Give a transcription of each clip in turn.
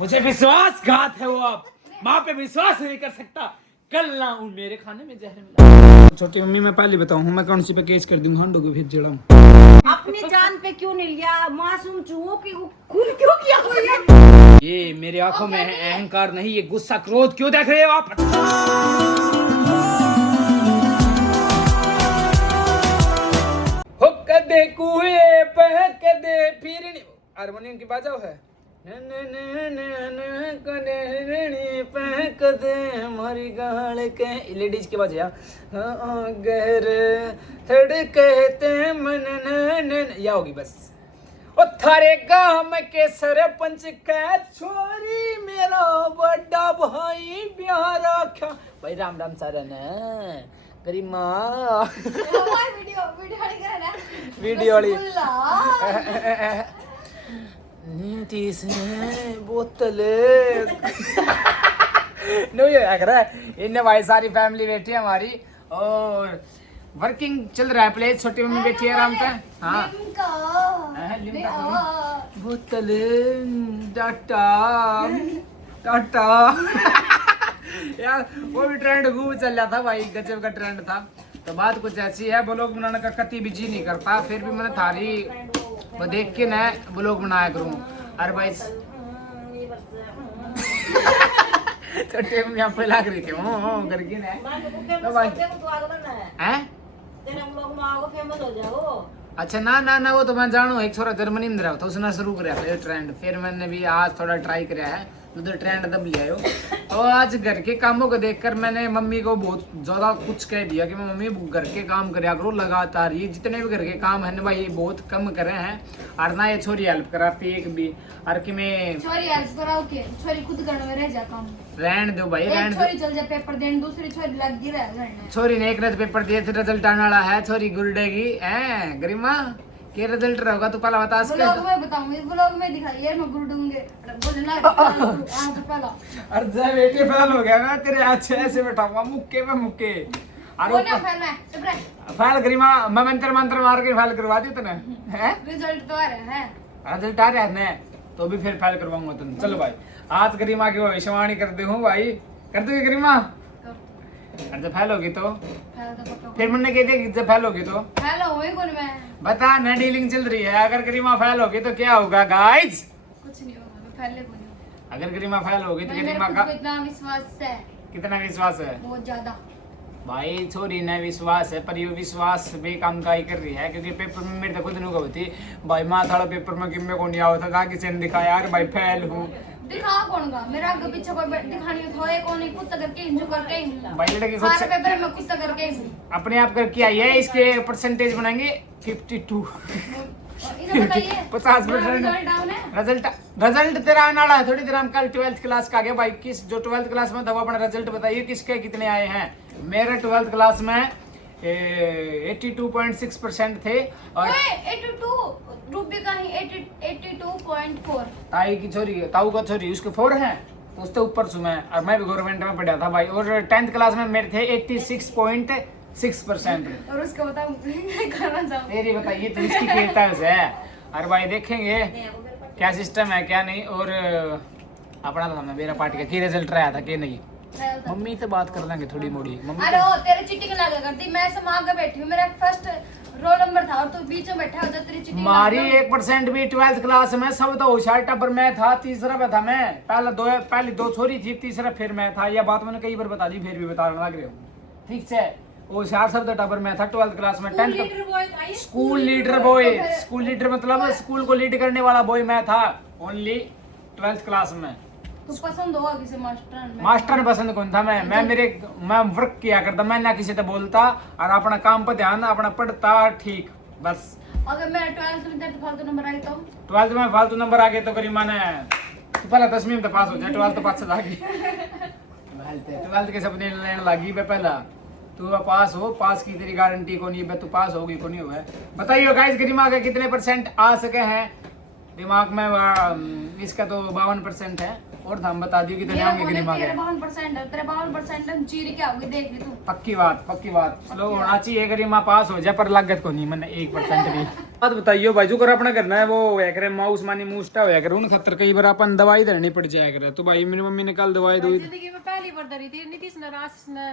मुझे विश्वासघात है वो। अब माँ पे विश्वास नहीं कर सकता। कल ना हूँ मेरे खाने में जहर मिला। छोटी मम्मी मैं पहले बताऊँ मैं कौन सी पे केस कर दूंगा हंडो को फिर जड़ा अपनी जान पे क्यों नहीं लिया? मासूम चूहों की खून क्यों किया हुई है? ये मेरे आंखों में है अहंकार नहीं, ये गुस्सा क्रोध क्यों देख रहे हो आप? हो कदे कुएं पे कदे फिरनी। हारमोनियम की बाजाओ है। हमारी गाल के लेडीज के बाजे गहर थड़ कहते मन या होगी बस। ओ थारे गांव के सरपंच का छोरी मेरा बड़ा भाई ब्याह रखा। भाई राम राम सारन गरिमा वीडियो वाली नीतीश बोतल इन्हें भाई सारी फैमिली बैठी है हमारी और वर्किंग चल रहा है प्लेस। छोटी मम्मी बैठी है आराम पे। हाँ बोतल टाटा टाटा यार वो भी ट्रेंड खूब चल रहा था भाई, गजब का ट्रेंड था। तो बात कुछ ऐसी है, ब्लॉग बनाने का कति भी जी नहीं करता, फिर भी मैंने थारी वो देख के ना ब्लॉग बनाया करूँ। अरे भाई छोटे में यहाँ पे लग रही थी करके ना तो भाई हैं फेमस हो जाओ। अच्छा ना वो तो मैं जानू एक छोरा जर्मनी में रहा था उसने शुरू कराया ट्रेंड, फिर मैंने भी आज थोड़ा ट्राई कराया है तो ट्रेंड दब लिया हो। तो आज घर के कामों को देखकर मैंने मम्मी को बहुत ज्यादा कुछ कह दिया कि मम्मी घर के काम करया करो लगातार, ये जितने भी घर के काम है ना भाई बहुत कम करे हैं और ना ये छोरी हेल्प कराती एक भी और कि मैं छोरी हेल्प कराओ के छोरी खुद करने में रह जा काम रहन दो भाई रहन दो। छोरी चल जा पेपर देने दूसरी छोरी लग गी रह छोरी ने एक रात पेपर दिए थे रिजल्ट आने वाला है, छोरी गुरडेगी हैं गरिमा के रिजल्ट रहेगा तू पहला बता इसका। ब्लॉग में बताऊंगी ब्लॉग में दिखाइए मैं गुरडूंगे बोलना हां तो पहला अरे जा बेटे फेल हो गया ना तेरे अच्छे ऐसे बैठाऊंगा मुक्के पे मुक्के और वो ना फेल है चुप फेल गरिमा मैं मंत्र मंत्र मार के फेल करवा दी तूने हैं रिजल्ट तो आ रहा है रिजल्ट आ रहा है ना तो भी फिर फेल करवाऊंगा तुम। चलो भाई आज गरिमा की भविष्यवाणी करते हूँ भाई कर दोगे गरिमा? और जब फेल होगी तो फिर मैंने कह दिया जब फेल होगी तो फेल होए कौन मैं बता ना डीलिंग चल रही है। अगर गरिमा फेल होगी तो क्या होगा गाइस? कुछ नहीं होगा मैं फेल नहीं। अगर गरिमा फेल होगी तो गरिमा का कितना विश्वास है? कितना विश्वास है? बहुत ज्यादा भाई छोरी ने विश्वास है पर ये विश्वास बेकाम का ही कर रही है क्योंकि पेपर में मेरे तो खुद नहीं होती भाई माँ थोड़ा पेपर में कि को नहीं आता था किसी ने दिखाया यार भाई फेल हूँ दिखा कौन का मेरा आगे पीछे कोई दिखानी हो ये कौन नहीं कुत्ता करके इंजो करके भाई लड़के खुद सारे पेपर में कुत्ता करके अपने आप करके आई है। इसके परसेंटेज बनाएंगे 52 इधर बताइए 50% रिजल्ट तेरा आने वाला है थोड़ी देर। हम कल 12th क्लास का गया भाई, किस जो 12th क्लास में था वो अपना रिजल्ट बताइए किसके कितने आए हैं। मेरे 12th क्लास में 82.6% थे और 82 रूबी का ही 82.4 ताई की छोरी ताऊ का छोरी उसके 4 हैं तो उससे ऊपर सु मैं और मैं भी गवर्नमेंट में पढ़ा था भाई। और 10th क्लास में मेरे थे 86.6% और उसका बताऊं करना चाहूं तेरी बताइए तो इसकी कहता है और भाई देखेंगे क्या सिस्टम है क्या नहीं। और अपना तो हमें मेरा पार्टी का की रिजल्ट रहा था कि नहीं मम्मी से बात कर लेंगे थोड़ी मोड़ी मम्मी अरे ओ तेरे चीटिंग लगा करती मैं सब आगे बैठी हूं मेरा फर्स्ट रोल नंबर था और तू बीच में बैठा हो जो तेरी चीटिंग मारी 1% भी 12th क्लास में सब तो होशियार टबर मैं था, तीसरा पे था मैं। पहली दो छोरी थी तीसरा फिर मैं था। यह बात मैंने कई बार बता दी फिर भी बता लग रहे हो ठीक से। होशियार सब तो टबर में था 12th क्लास में। 10th school leader boy school leader मतलब स्कूल को लीड करने वाला बॉय मैं था ओनली 12th क्लास में। तू पसंद होगा किसी मास्टर ने पसंद कौन था मैं वर्क किया करता, मैं ना किसी से बोलता और अपना काम पर ध्यान अपना पढ़ता ठीक बस। अगर मैं 12th में तेरे फालतू नंबर आ गए तो 12th में फालतू नंबर आ गए तो करीब मैंने तू पहला 10वीं में तो पास हो जाए 12th तो 5 से जागी 12th के सपने लेने लगी मैं पहला तू पास हो पास की तेरी गारंटी को नहीं तू पास होगी को नहीं हुआ। बताइए गाइस गरिमा के कितने % आ सके हैं दिमाग में? इसका तो 52% है और हम बता दियो कितने आएंगे गरिमा के। 52% है तेरे 52% चीरी क्या होगी देख ले तू। पक्की बात स्लो होना चाहिए गरिमा पास हो जाए पर लागत को नहीं मैंने 1% भी बात बताइयो भाई जो कर अपना करना है वो होया करे माउस मानी मूस्टा होया करे उन खतर कई बार अपन दवाई धरनी पड़ जाया करे। तो भाई मेरी मम्मी ने कल दवाई दी। जिंदगी में पहली बार डरी थी नीतीश ने रास ने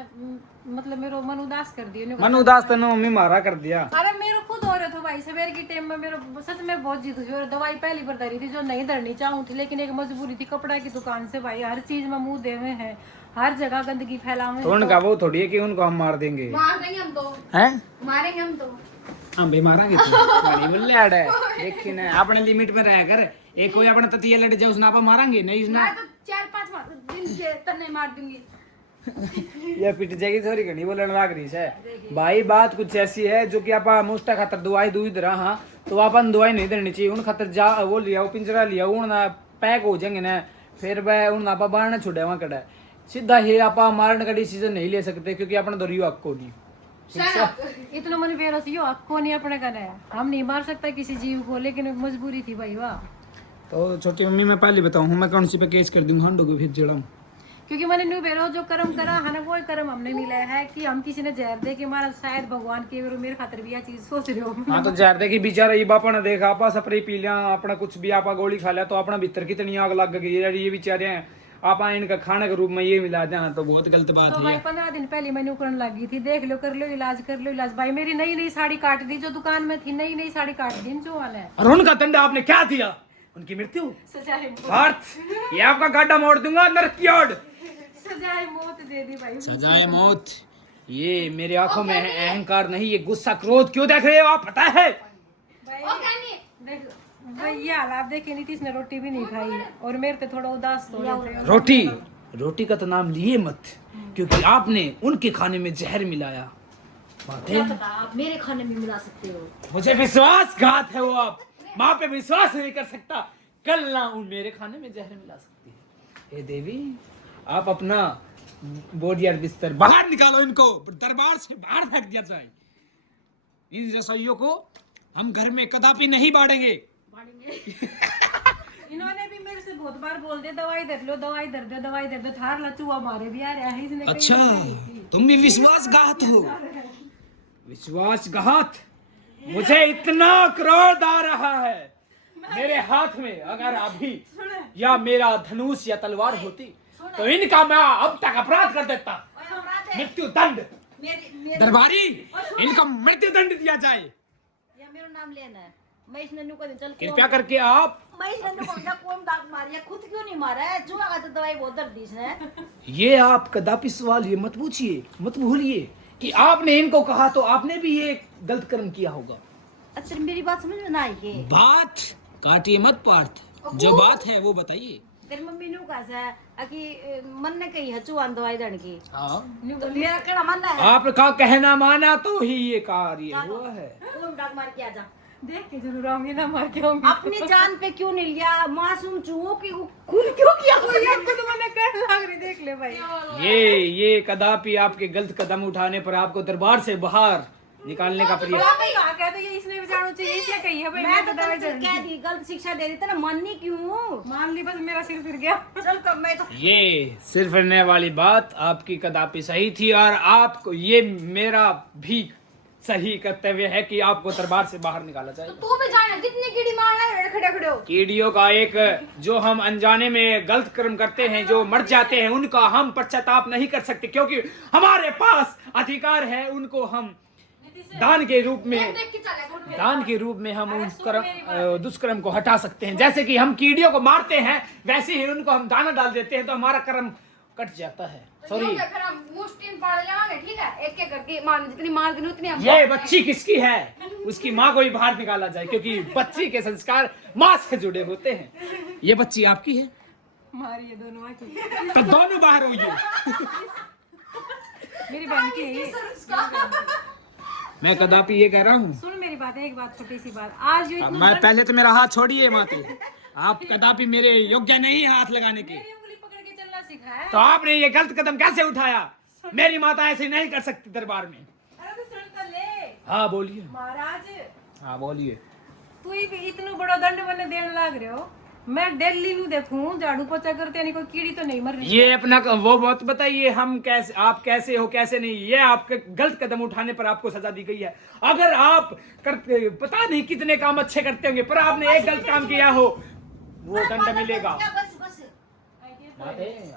मतलब मेरो मन उदास कर दिया। मन उदास तो मम्मी मारा कर दिया। अरे मेरे खुद हो रहे थे भाई सवेर की टाइम में मेरे सच में बहुत जीत हुई और दवाई पहली बार धरी थी जो नहीं धरनी चाहूँ थी, लेकिन एक मजबूरी थी कपड़ा की दुकान से भाई हर चीज में मुंह देवे हैं, हर जगह गंदगी फैलावे। तो उनका वो थोड़ी है कि उनको हम मार देंगे। मार देंगे हम तो, हैं मारेंगे हम तो। हम भी मारांगे तो बड़ी बोल लड़ है देखी ना अपने लिमिट में रह कर एक कोई अपने ततिया लड़ जाए उसने आप मारांगे नहीं उसने मैं तो 4-5 दिन के तन्ने मार दूंगी। ये पिट जाएगी थोड़ी घनी बोलने लाग रही है भाई। बात कुछ ऐसी है जो कि आप मुस्टा खातर दवाई दूध रहा हाँ तो अपन दवाई नहीं देनी चाहिए उन खातर जा वो लिया वो पिंजरा लिया उन पैक हो जाएंगे ना फिर वह उन आप बाहर छोड़ा वहाँ कड़ा सीधा ही आप मारने का डिसीजन नहीं ले सकते क्योंकि अपने दरियो आपको नहीं इतना मन बेरस यो हक्को नहीं अपने का है, हम नहीं मार सकता किसी जीव को, लेकिन मजबूरी थी भाई वाह। तो छोटी मम्मी मैं पहले बताऊँ मैं कौन सी पे केस कर दूंगा हंडो को फिर जड़म क्योंकि मैंने न्यू बेरो जो कर्म करा है ना वो कर्म हमने मिला है कि हम किसी ने जहर दे के मारा शायद भगवान के मेरे खातिर भी यह चीज सोच रहे हो। हाँ तो जहर दे की बेचारा ये बापा ने देखा आपा स्प्रे पी लिया अपना कुछ भी आपा गोली खा लिया तो अपना भीतर कितनी आग लग गई यार ये बेचारे हैं आप इनका खाने के रूप में ये मिला दें तो बहुत गलत बात तो है। भाई 15 दिन पहले मैंने करने लगी थी, देख लो कर लो इलाज कर लो इलाज। भाई मेरी नई नई साड़ी काट दी जो दुकान में थी, नई नई साड़ी काट दी जो वाला है। और उनका दंड आपने क्या दिया? उनकी मृत्यु ये आपका गाड्डा मोड़ दूंगा नरकियोड़ सजाए मौत दे दी भाई। सजाए मौत ये मेरे आंखों में है अहंकार नहीं ये गुस्सा क्रोध क्यों देख रहे हो आप पता है देख भाई ये हालात देखे नीतीश ने रोटी भी नहीं खाई और मेरे पे थोड़ा उदास हो रहे थे। रोटी का तो नाम लिए मत क्योंकि आपने उनके खाने में जहर मिलाया। बात है आप मेरे खाने में मिला सकते हो। मुझे विश्वासघात है वो आप माँ पे विश्वास नहीं कर सकता कल ना उन मेरे खाने में जहर मिला सकती है। हे देवी आप अपना बॉडी और बिस्तर बाहर निकालो इनको दरबार से बाहर फेंक दिया जाए। इन रसोइयों को हम घर में कदापि नहीं बांटेंगे। इन्होंने भी मेरे से बहुत बार बोल दिया दवाई दे लो दवाई दे दो दवाई दे दो थार लचू हमारे भी आ रहा है इसने। अच्छा तुम भी विश्वासघात हो। विश्वासघात मुझे इतना क्रोध आ रहा है मेरे हाथ में अगर अभी या मेरा धनुष या तलवार होती तो इनका मैं अब तक अपराध कर देता। मृत्यु दंड दरबारी इनका मृत्यु दंड दिया जाए। या मेरा नाम लेना है मैं इस नन्नू को चल कृपया करके आप मैं इस नन्नू को कौन दाग मारिया खुद क्यों नहीं मारा है जो आगा तो दवाई बहुत दर्द दी है। ये आप कदापि सवाल ये मत पूछिए मत भूलिए कि आपने इनको कहा तो आपने भी ये गलत कर्म किया होगा। अच्छा मेरी बात समझ में ना आई है। बात काटिए मत पार्थ जो बात है वो बताइए। तेरी मम्मी नु कहा है कि मन ने कही है चुआन दवाई देने की। हाँ तो मेरा कहना मानना है आपका कहना माना तो ही ये कार्य हुआ है। कौन डाक मार के आजा देख के जरूर आऊंगी ना मार के आऊंगी। अपनी जान पे क्यों नहीं लिया मासूम चूहों की खून क्यों किया कोई आपको तो मैंने कहने लग रही देख ले भाई। ये कदापि आपके गलत कदम उठाने पर आपको दरबार से बाहर निकालने का प्रयास। कहते ये इसने जाना चाहिए इसने कही है भाई मैं तो दवाई कह दी गलत शिक्षा दे रही थी ना माननी क्यों मान ली बस मेरा सिर फिर गया। चल कब मैं तो ये सिर फिरने वाली बात आपकी कदापि सही थी और आपको ये मेरा भी सही कर्तव्य है कि आपको दरबार से बाहर निकाला जाए। तू भी जाना कितनी कीड़ी मारना है खड़े खड़े हो। कीड़ियों का एक जो हम अनजाने में गलत कर्म करते हैं जो मर जाते हैं उनका हम पश्चाताप नहीं कर सकते क्योंकि हमारे पास अधिकार है उनको हम दान के रूप में हम उस दुष्कर्म को हटा सकते हैं। जैसे कि हम कीड़ियों को मारते हैं वैसे ही उनको हम दाना डाल देते हैं तो हमारा कर्म कट जाता है। सॉरी फिर हम मुश्किल पाड़ लेंगे ठीक है एक एक करके जितनी मार देनी उतनी हम। ये बच्ची किसकी है उसकी माँ को ही बाहर निकाला जाए क्योंकि बच्ची के संस्कार माँ से जुड़े होते हैं। ये बच्ची आपकी है हमारी है दोनों की तो दोनों बाहर होइए। मेरी बहन की है। मैं कदापि ये कह रहा हूँ सुन मेरी बात है एक बात छोटी सी बात आज जो मैं पहले तो मेरा हाथ छोड़िए माते आप कदापि मेरे योग्य नहीं है हाथ लगाने के। उंगली पकड़ के चलना सिखाया तो आपने ये गलत कदम कैसे उठाया? मेरी माता ऐसे नहीं कर सकती दरबार में। अरे तो सुन तो ले हाँ बोलिए। महाराज हाँ बोलिए। तू ही भी इतना बड़ा दंड मने देने लग रहे हो मैं दिल्ली में देखूं झाड़ू पोछा करते नहीं, कोई कीड़ी तो नहीं मर रही। ये अपना वो बहुत बताइए, हम कैसे, आप कैसे हो कैसे नहीं, ये आपके गलत कदम उठाने पर आपको सजा दी गई है। अगर आप करते पता नहीं कितने काम अच्छे करते होंगे, पर आपने एक गलत काम किया हो, वो दंड मिलेगा। बस बस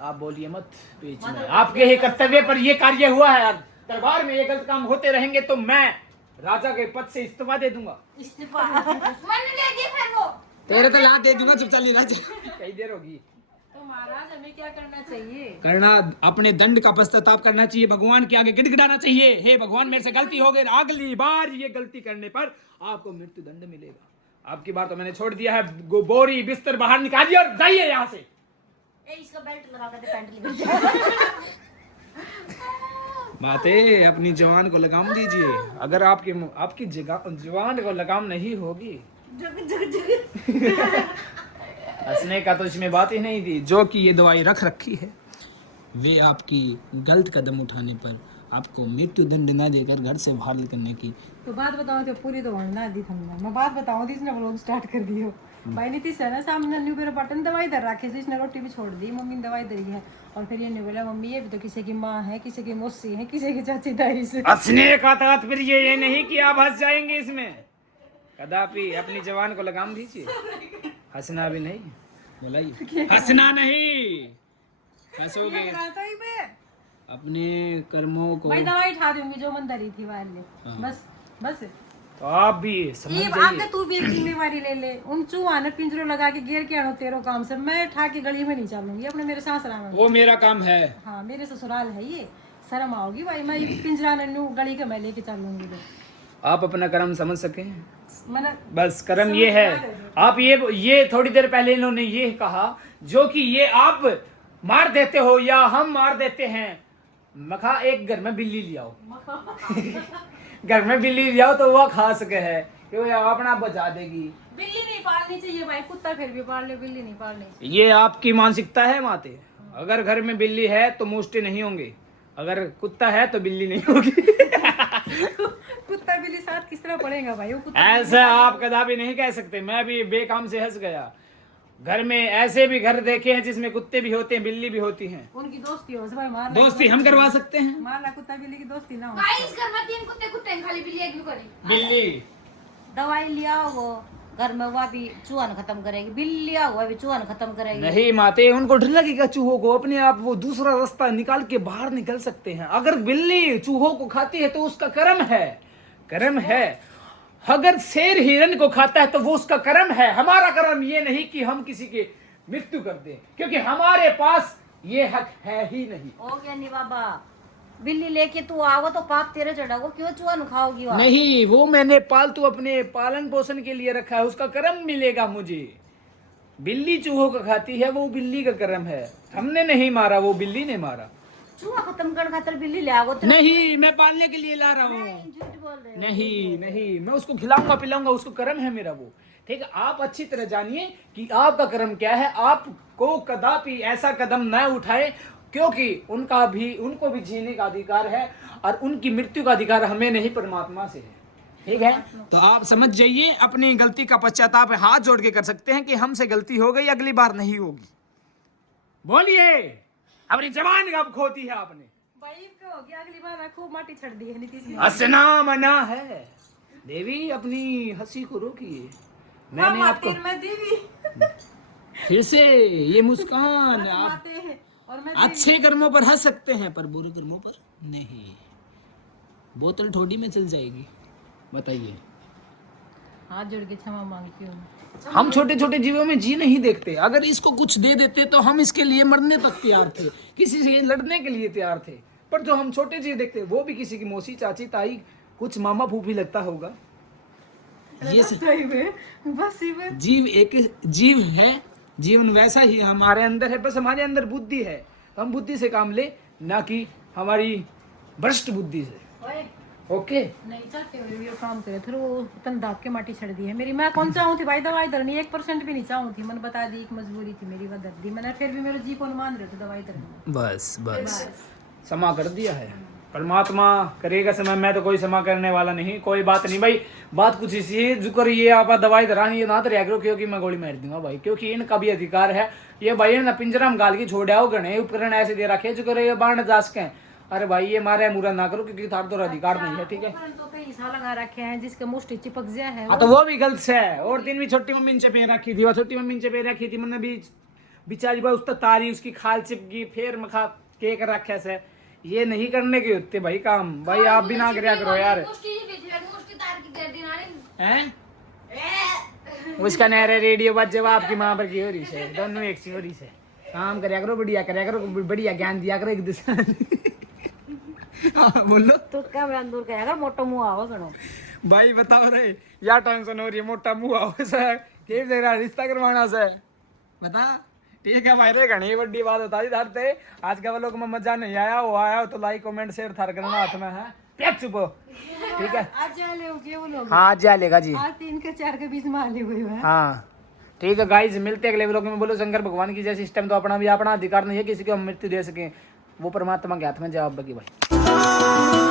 आप बोलिए मत बीच में, आपके ही कर्तव्य पर ये कार्य हुआ है। दरबार में ये गलत काम होते रहेंगे तो मैं राजा के पद से इस्तीफा दे दूंगा। इस्तीफा मन ले गए फिर वो तेरे तो लात दे दूंगा, चुप चल राजा। कई देर होगी तो महाराज हमें क्या करना चाहिए? करना, अपने दंड का पश्चाताप करना चाहिए, भगवान के आगे गिड़गिड़ाना चाहिए, हे भगवान मेरे से गलती हो गई, अगली बार ये गलती करने पर आपको मृत्यु दंड मिलेगा। आपकी बार तो मैंने छोड़ दिया है, बोरी बिस्तर बाहर निकालिए और जाइए यहाँ से। इसका बेल्ट लगा कर पैंट माते अपनी जवान को लगाम दीजिए, अगर आपकी जवान को लगाम नहीं होगी हंसने का तो इसमें बात ही नहीं थी। जो कि ये दवाई रख रखी है, वे आपकी गलत कदम उठाने पर आपको मृत्यु दंड न देकर घर से बाहर निकलने की। तो बात बताऊं तो पूरी तो ना दी थमने मैं बात बताऊं थी, इसने व्लॉग स्टार्ट कर दियो भाई नीतीश है ना सामने न्यू मेरे बटन दवाई धर रखी थी, इसने रोटी भी छोड़ दी, मम्मी ने दवाई धरी है। और फिर ये नहीं बोला मम्मी ये भी तो किसी की माँ है, किसी की मौसी है, किसी की चाची ताई से। हंसने का तात्पर्य ये नहीं कि आप हंस जाएंगे, इसमें कदापि अपनी जवान को लगाम दीजिए, हंसना भी नहीं, बोलाइए हंसना नहीं, हंसोगे अपने कर्मों को। भाई दवाई उठा दूंगी जो मन धरी थी वाले, बस बस। तो आप भी समझ ये जाइए, आगे तू भी एक जिम्मेवारी ले ले, उन चूहा ने पिंजरों लगा के घेर के आनो तेरो काम से, मैं उठा के गली में नहीं चलूंगी अपने मेरे ससुराल में, वो मेरा काम है। हाँ मेरे ससुराल है ये, शर्म आओगी भाई, मैं पिंजरा नन्नू गली के मैं लेके चलूंगी तो। आप अपना कर्म समझ सके, मैंने बस कर्म ये है। आप ये थोड़ी देर पहले इन्होंने ये कहा, जो कि ये आप मार देते हो या हम मार देते हैं, मखा एक घर में बिल्ली ले आओ घर में बिल्ली ले आओ तो वह खा सके है, क्यों अपना बचा देगी। बिल्ली नहीं पालनी चाहिए भाई, कुत्ता फिर भी पाल ले, बिल्ली नहीं पालनी चाहिए। ये आपकी मानसिकता है माते, अगर घर में बिल्ली है तो मूष्टे नहीं होंगे, अगर कुत्ता है तो बिल्ली नहीं होगी कुत्ता बिल्ली साथ किस तरह पड़ेगा भाई, वो कुत्ता ऐसा आप कदापि नहीं कह सकते। मैं भी बेकाम से हंस गया, घर में ऐसे भी घर देखे हैं जिसमें कुत्ते भी होते हैं बिल्ली भी होती हैं, उनकी दोस्ती हो भाई, मार दोस्ती हम करवा सकते हैं। मार ला कुत्ता बिल्ली की दोस्ती ना हो। गाइस घर में 3 कुत्ते हैं, खाली बिल्ली एक भी करी। बिल्ली दवाई लिया वो घर में, वह भी चूहन खत्म करेगी, बिल्ली लिया हुआ भी चूहन खत्म करेगी। नहीं माते, उनको डर लगेगा चूहों को, अपने आप वो दूसरा रास्ता निकाल के बाहर निकल सकते हैं। अगर बिल्ली चूहों को खाती है तो उसका कर्म है, कर्म है। अगर शेर हिरन को खाता है तो वो उसका कर्म है। हमारा कर्म ये नहीं कि हम किसी की मृत्यु कर दें, क्योंकि हमारे पास ये हक है ही नहीं। हो गया नहीं बाबा, बिल्ली लेके तू आओ तो पाप तेरे चढ़ाओ, क्यों चूहन खाओगी वहाँ? नहीं, वो मैंने पालतू अपने पालन पोषण के लिए रखा है, उसका कर्म मिलेगा मुझे। बिल्ली चूहों को खाती है, वो बिल्ली का कर्म है, हमने नहीं मारा, वो बिल्ली ने मारा। चूहा खत्म करने खातिर बिल्ली ले आओ। नहीं, मैं पालने के लिए ला रहा हूँ। झूठ बोल रहे हो। नहीं नहीं, मैं उसको खिलाऊंगा पिलाऊंगा, उसको कर्म है मेरा वो। ठीक है, आप अच्छी तरह जानिए कि आपका कर्म क्या है। आपको कदापि ऐसा कदम न उठाए, क्योंकि उनको भी जीने का अधिकार है और उनकी मृत्यु का अधिकार हमें नहीं, परमात्मा से है। ठीक है, तो आप समझ जाइए, अपनी गलती का पश्चाताप हाथ जोड़ के कर सकते हैं कि हमसे गलती हो गई, अगली बार नहीं होगी। बोलिए, अपनी जबान कब खोती है आपने? भाई क्यों हो गया, अगली बार खूब माटी छड़ दी है नीतीश ने। हंसना मना है देवी, अपनी हंसी को रोकिए। मैंने आपको फिर से ये मुस्कान, आप और मैं अच्छे कर्मों पर हंस सकते हैं पर बुरे कर्मों पर नहीं। बोतल ठोडी में चल जाएगी, बताइए। हाथ जोड़ के क्षमा मांगती हूँ। हम छोटे छोटे जीवों में जी नहीं देखते। अगर इसको कुछ दे देते तो हम इसके लिए मरने तक तैयार थे, किसी से लड़ने के लिए तैयार थे, पर जो हम छोटे जीव देखते वो भी किसी की मौसी, चाची, ताई, कुछ मामा फूफी लगता होगा। ये बस जीव एक जीव है, जीवन वैसा ही हमारे अंदर है, बस हमारे अंदर बुद्धि है, हम बुद्धि से काम ले, ना कि हमारी भ्रष्ट बुद्धि से। ओके, नहीं चाहते हुए भी काम करे फिर वो तन दाब के माटी छड़ दी है मेरी। मैं कौन चाहूँ थी भाई दवाई दरनी, 1% भी नहीं चाहूँ थी, मैंने बता दी एक मजबूरी थी मेरी, वह दर्द दी मैंने, फिर भी मेरे जी को मान रहे थे दवाई दरनी। बस बस समा कर दिया है। परमात्मा करेगा समय, मैं तो कोई क्षमा करने वाला नहीं। कोई बात नहीं भाई, बात कुछ इसी है जो करिए आप दवाई दरा ये ना दरिया करो, क्योंकि मैं गोली मार दूंगा भाई, क्योंकि इनका भी अधिकार है। ये भाई ना पिंजरा में गाल के छोड़ आओ, गणे उपकरण ऐसे दे रखे जो करे बाण जा सके। अरे भाई ये मारे मुरा ना करो, क्योंकि थार तो अधिकार नहीं है, ठीक है। तो पैसा लगा रखे हैं जिसके मुष्टि चिपक गया है। हाँ तो वो भी गलत है। और दिन भी छोटी मम्मी ने चपे रखी थी, वो छोटी मम्मी ने चपे रखी थी, मैंने भी बिचारी भाई उस तक तारी उसकी खाल चिपकी, फिर मखा केक रखे से। ये नहीं करने के होते भाई काम, भाई आप भी ना करया करो यार। हैं उसका नहरे रेडियो बात जब आपकी माँ पर की हो रही है, दोनों एक सी हो रही है। काम करया करो, बढ़िया करया करो, बढ़िया ज्ञान दिया करो एक दूसरे। हाँ बोलो तो क्या मैं दूर करेगा मोटो मुंह आओ गणो भाई बताओ रे, यार टेंशन हो रही है, मोटा मुंह आओ सर, के तेरा रिश्ता करवाना सर, बता। ठीक है भाई रे, घनी बड़ी बात बता दी धरते। आज का लोग में मजा नहीं आया, वो आया हो तो लाइक कमेंट शेयर थार करना हाथ में है, प्यार चुपो, ठीक है। आज जा ले वो लोग, हाँ जा लेगा जी, आज 3 के 4 के बीच में आले हुए हैं। हाँ ठीक है गाइस, मिलते हैं अगले व्लॉग में। बोलो शंकर भगवान की जय। सिस्टम तो अपना भी अपना अधिकार नहीं है किसी को हम मृत्यु दे सके, वो परमात्मा के हाथ में जवाब बाकी भाई।